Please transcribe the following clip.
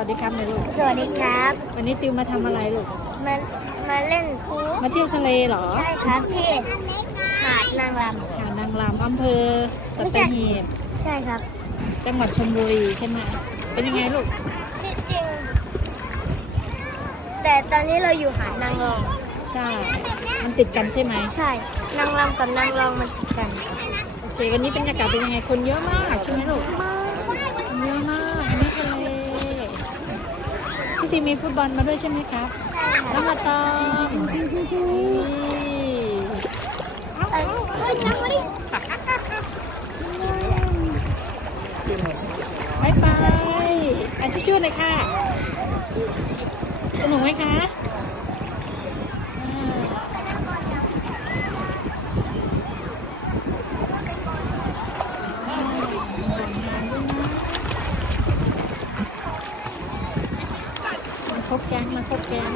วัสดีครับหน่อยลูก สวัสดีครับ วันนี้ติวมาทำอะไรลูก มามาเล่น มาเที่ยวทะเลเหรอ ใช่ครับที่หาดนางร หาดนางรำอำเภอสัตหีบ ำใช่ครับ จังหวัดชลบุรีใช่ไหมเป็นยังไงลูก ที่จริง แต่ตอนนี้เราอยู่หาดนางรอง ใช่ มันติดกันใช่ไหม ใช่นางรำกับนางรองมันติดกัน โอเค วันนี้บรรยากาศเป็นยังไง คนเยอะมากใช่ไหมลูกคนเยอะมากอันนี้ทะเลพี่ติวมีฟุตบอลมาด้วยใช่ไหมครับน้องมาตอมนี่ นั่งมาดิ บายบายอ่ะชู้ๆหน่อยค่ะ สนุกไหมคะมาครบแก๊ง